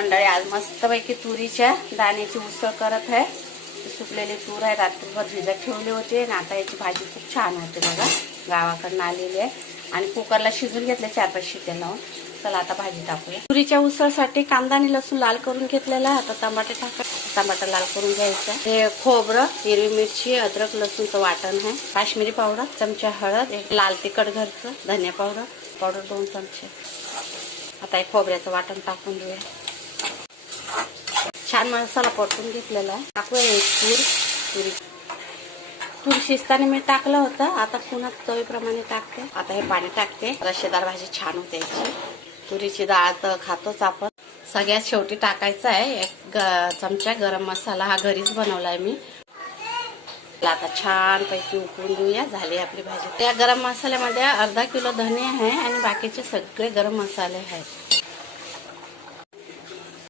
मंडळी आज मस्तपैकी तुरीच्या दाण्याची उसळ करत आहे. सुकलेली तूर आहे, रात्रभर भिजत ठेवली होती आणि आता याची भाजी खूप छान होते बघा. गावाकडून आलेली आहे आणि कुकरला शिजून घेतले 4-5 शिट्या लावून. चला आता भाजी टाकूया. तुरीच्या उसळसाठी कांदा आणि लसूण लाल करून घेतलेला आहे. आता टमाटे टमाटर लाल करून घ्यायचं. हे खोबरं, हिरवी मिरची, अद्रक लसूणचं वाटण आहे, काश्मीरी पावडर, चमचा हळद, एक लाल तिखट घरचं, धनिया पावडर 2 चमचे. आता हे खोबऱ्याचं वाटण टाकून घेऊया. छान मसाला परतून घेतलेला आहे. टाकूया एक तूर शिजताना मी टाकलं होतं. आता पुन्हा चवीप्रमाणे टाकते. आता हे पाणी टाकते. रश्शेदार भाजी छान होते याची. तुरीची डाळ तर खातोच आपण. सगळ्यात शेवटी टाकायचा आहे 1 चमचा गरम मसाला. हा घरीच बनवलाय मी. आता छान पैकी उकळून घेऊया. झाली आपली भाजी. त्या गरम मसाल्यामध्ये अर्धा किलो धने आहे आणि बाकीचे सगळे गरम मसाले आहेत.